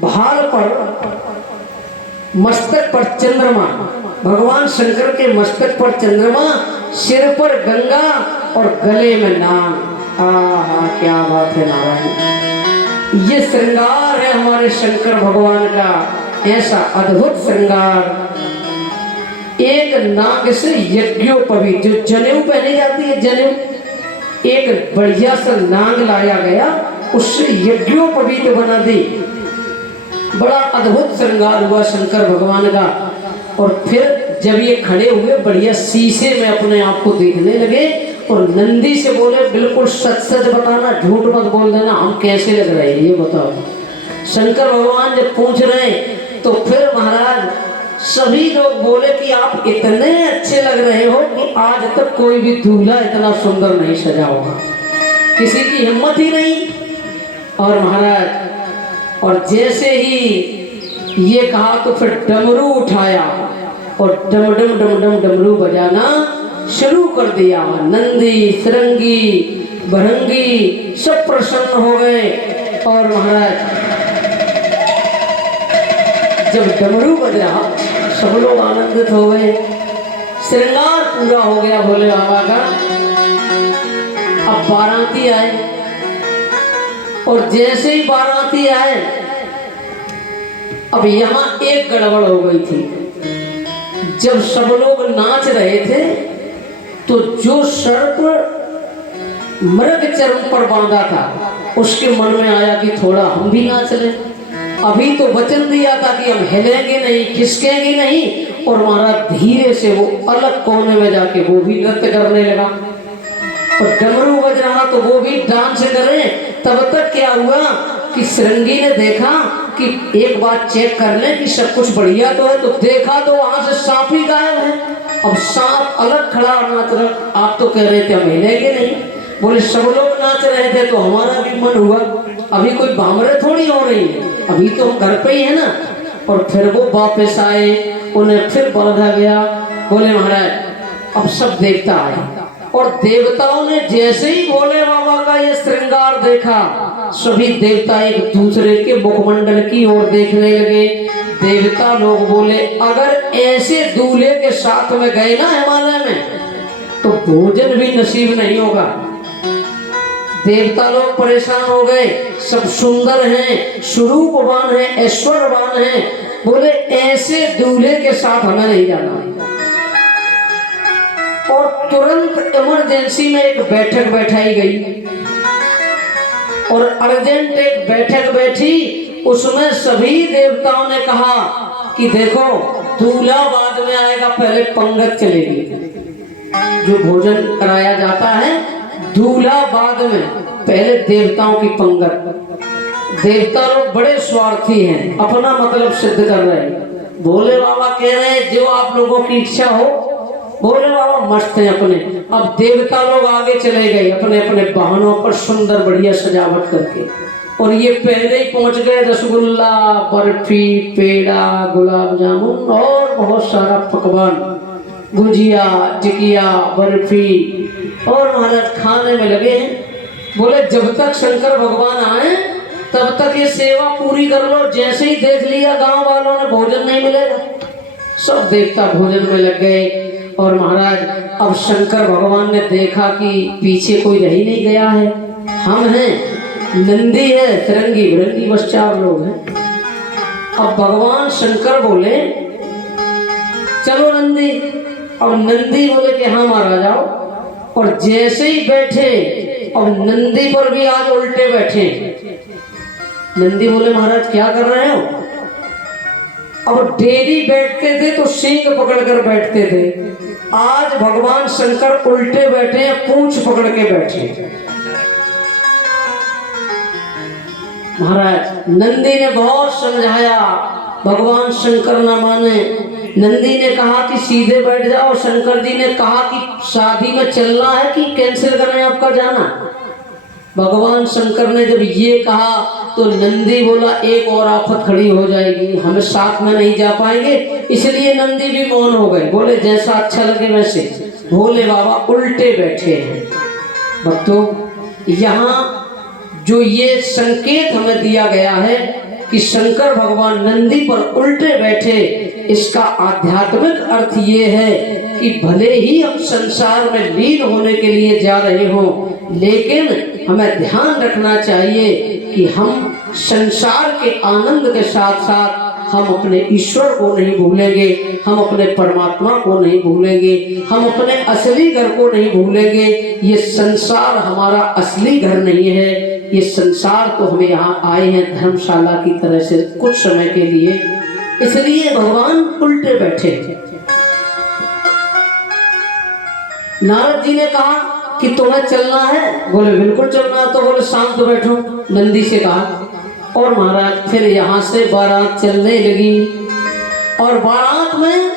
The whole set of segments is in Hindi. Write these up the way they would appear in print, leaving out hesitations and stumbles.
भाल पर मस्तक पर चंद्रमा, भगवान शंकर के मस्तक पर चंद्रमा, सिर पर गंगा और गले में नाग। आहा क्या बात है नारायण, ये श्रृंगार है हमारे शंकर भगवान का, ऐसा अद्भुत श्रृंगार। एक नाग से यज्ञोपवीत, जो जनेऊ पहनी जाती है जनेऊ, एक बढ़िया सा नाग लाया गया, उससे यज्ञोपवीत बना दी। बड़ा अद्भुत श्रृंगार हुआ शंकर भगवान का। और फिर जब ये खड़े हुए बढ़िया शीशे में अपने आप को देखने लगे और नंदी से बोले बिल्कुल सच सच बताना, झूठ मत बोल देना, हम कैसे लग रहे हैं ये बताओ। शंकर भगवान जब पूछ रहे तो फिर महाराज सभी लोग बोले कि आप इतने अच्छे लग रहे हो कि आज तक कोई भी दूल्हा इतना सुंदर नहीं सजा होगा, किसी की हिम्मत ही नहीं। और महाराज और जैसे ही ये कहा तो फिर डमरू उठाया और डम डम डम डम डमरू बजाना शुरू कर दिया। नंदी फिरंगी भरंगी सब प्रसन्न हो गए। और महाराज जब डमरू बज रहा सब लोग आनंदित हो गए, श्रृंगार पूरा हो गया भोले बाबा का। अब बाराती आए और जैसे ही बाराती आए अब यहाँ एक गड़बड़ हो गई थी। जब सब लोग नाच रहे थे तो जो सर्प मृग चर्म पर बांधा था उसके मन में आया कि थोड़ा हम भी नाच लें। अभी तो वचन दिया था कि हम हिलेंगे नहीं, खिसकेंगे नहीं। और महाराज धीरे से वो अलग कोने में जाके वो भी नृत्य करने लगा और डमरू बज रहा तो वो भी डांस करे। तब तक क्या हुआ कि श्रृंगी ने देखा कि एक बार चेक कर ले कि सब कुछ बढ़िया तो है, तो देखा तो वहां से सांप ही गायब है। अब सांप अलग खड़ा नाच रहा। आप तो कह रहे थे हम हिलेंगे नहीं, बोले सब लोग नाच रहे थे तो हमारा भी मन हुआ। अभी कोई बामरे थोड़ी हो रही है, अभी तो हम घर पे ही है ना। और फिर वो वापस आए, उन्हें फिर बांधा गया। बोले महाराज अब सब देवता आए और देवताओं ने जैसे ही भोले बाबा का ये श्रृंगार देखा सभी देवता एक दूसरे के मुखमंडल की ओर देखने लगे। देवता लोग बोले अगर ऐसे दूल्हे के साथ में गए ना हिमालय में तो भोजन भी नसीब नहीं होगा। देवता लोग परेशान हो गए, सब सुंदर हैं, स्वरूपवान हैं, ऐश्वर्यवान हैं। बोले ऐसे दूल्हे के साथ हमें नहीं जाना। और तुरंत इमरजेंसी में एक बैठक बैठाई गई और अर्जेंट एक बैठक बैठी। उसमें सभी देवताओं ने कहा कि देखो दूल्हा बाद में आएगा, पहले पंगत चलेगी। जो भोजन कराया जाता है दूल्हा बाद में, पहले देवताओं की पंगत। देवता लोग बड़े स्वार्थी हैं, अपना मतलब सिद्ध कर रहे हैं। भोले बाबा कह रहे हैं जो आप लोगों की इच्छा हो। भोले बाबा मस्त हैं अपने। अब देवता लोग आगे चले गए अपने अपने वाहनों पर सुंदर बढ़िया सजावट करके। और ये पहले ही पहुंच गए रसगुल्ला, बर्फी, पेड़ा, गुलाब जामुन और बहुत सारा पकवान, गुजिया, टिकिया, बर्फी और महाराज खाने में लगे हैं। बोले जब तक शंकर भगवान आए तब तक ये सेवा पूरी कर लो। जैसे ही देख लिया गांव वालों ने भोजन नहीं मिलेगा, सब देवता भोजन में लग गए। और महाराज अब शंकर भगवान ने देखा कि पीछे कोई रह ही नहीं गया है। हम हैं, नंदी है, फिरंगी भरंगी, बस 4 लोग हैं। अब भगवान शंकर बोले चलो नंदी। और नंदी बोले कि हाँ महाराज आओ। और जैसे ही बैठे और नंदी पर भी आज उल्टे बैठे। नंदी बोले महाराज क्या कर रहे हो? अब डेली बैठते थे तो सींग पकड़कर बैठते थे, आज भगवान शंकर उल्टे बैठे हैं, पूंछ पकड़ के बैठे। महाराज नंदी ने बहुत समझाया, भगवान शंकर न माने। नंदी ने कहा कि सीधे बैठ जाओ। शंकर जी ने कहा कि शादी में चलना है कि कैंसिल करें आपका जाना। भगवान शंकर ने जब ये कहा तो नंदी बोला एक और आफत खड़ी हो जाएगी, हम साथ में नहीं जा पाएंगे। इसलिए नंदी भी मौन हो गए। बोले जैसा अच्छा लगे वैसे। भोले बाबा उल्टे बैठे हैं। भक्तों यहाँ जो ये संकेत हमें दिया गया है कि शंकर भगवान नंदी पर उल्टे बैठे। इसका आध्यात्मिक अर्थ ये है कि भले ही हम संसार में लीन होने के लिए जा रहे हों, लेकिन हमें ध्यान रखना चाहिए कि हम संसार के आनंद के साथ साथ हम अपने ईश्वर को नहीं भूलेंगे, हम अपने परमात्मा को नहीं भूलेंगे, हम अपने असली घर को नहीं भूलेंगे। ये संसार हमारा असली घर नहीं है, ये संसार तो हमें यहाँ आए हैं धर्मशाला की तरह से कुछ समय के लिए, इसलिए भगवान उल्टे बैठे। नारद जी ने कहा कि तुम्हें चलना है? बोले बिल्कुल चलना है। तो बोले शांत बैठो, नंदी से कहा। और महाराज फिर यहाँ से बारात चलने लगी और बारात में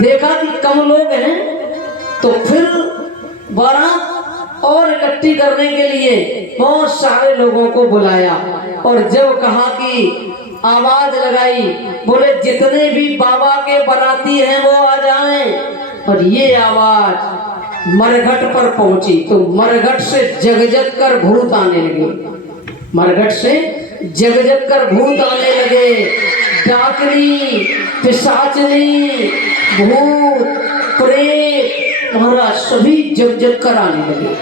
देखा कि कम लोग हैं, तो फिर बारात और इकट्ठी करने के लिए बहुत सारे लोगों को बुलाया और जब कहा कि आवाज लगाई, बोले जितने भी बाबा के बाराती हैं वो आ जाएं। और ये आवाज मरघट पर पहुंची तो मरघट से जग कर भूत आने लगे, मरघट से जग कर भूत आने लगे। डाकनी, पिशाचनी, भूत, प्रेत, महाराज सभी जग कर आने लगे।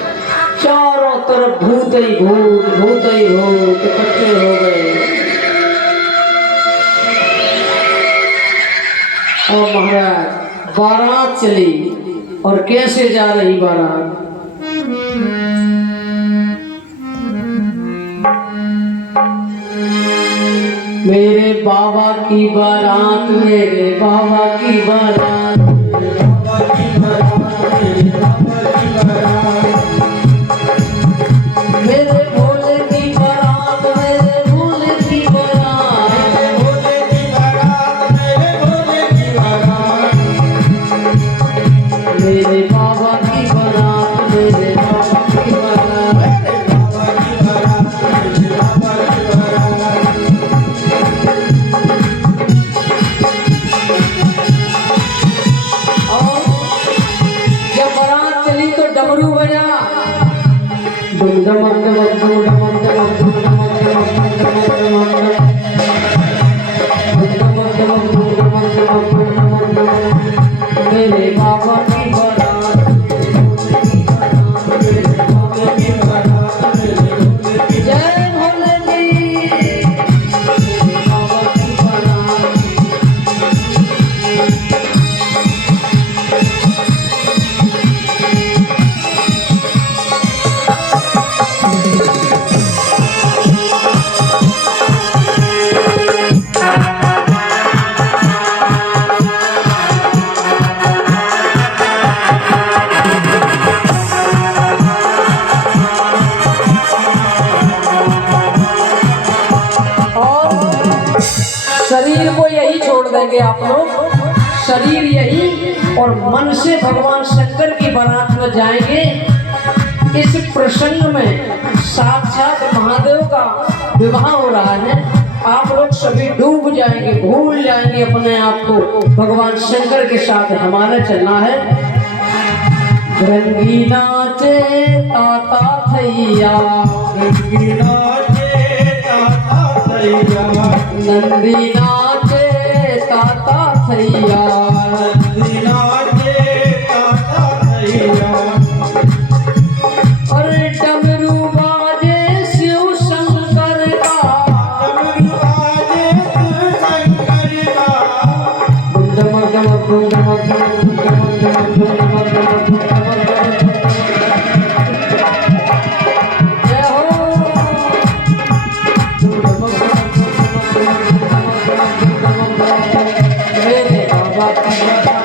चारों तरफ भूत ही भूत, भूत ही भूत इकट्ठे हो गए। और महाराज बारात चली। और कैसे जा रही बारात? मेरे बाबा की बारात, मेरे बाबा की बारात, मेरे बाबा की बारात, मेरे बाबा की बारात, मेरे भोले की बारात, मेरे भोले की बारात, मेरे भोले की बारात, मेरे भोले की बारात, मेरे बाबा की बारात, मेरे बाबा की बारात, मेरे बाबा की बारात, मेरे बाबा की बारात। डमरू बजा, डम डम डम डम डम डम मेरे बाबा की बारात, मेरे बाबा की बारात, जय भोले जी, मेरे बाबा की बारात। शरीर को यही छोड़ देंगे आप लोग, शरीर यही, और मन से भगवान शंकर की बारात में जाएंगे। इस प्रसंग में साक्षात महादेव का विवाह हो रहा है। आप लोग सभी डूब जाएंगे, भूल जाएंगे अपने आप को, भगवान शंकर के साथ हमारा चलना है। रंगी नाचे ताता थैया, रंगी नाचे ताता थैया, नंदी नाचे ताता थैया, नंदी नाचे ताता थैया, और डमरू बाजे शिव शंकर का, डमरू बाजे शिव शंकर का, डम डम डम डम मेरे बाबा की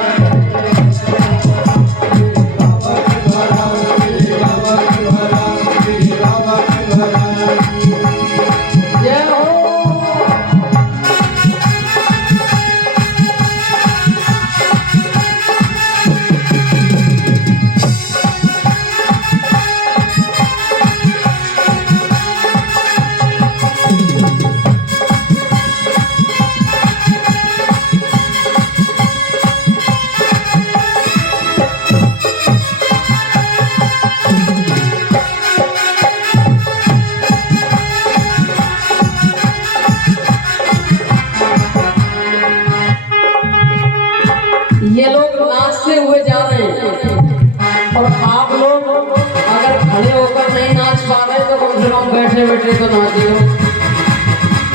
बैठे तो नाचे हो।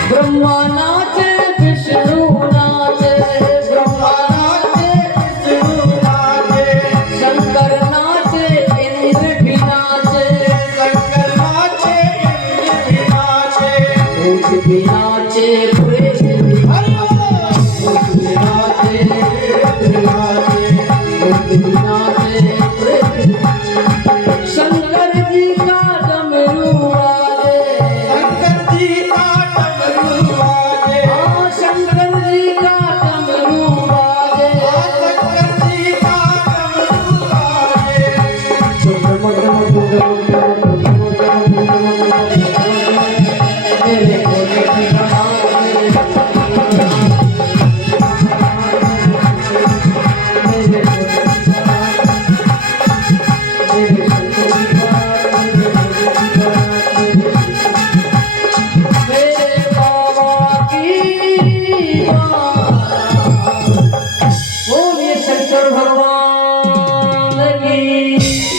ब्रह्मा नाचे विष्णु नाचे, ब्रह्मा नाचे विष्णु नाचे, शंकर नाचे इंद्र भी नाचे, शंकर नाचे इंद्र भी नाचे, भूत भी नाचे, पूरे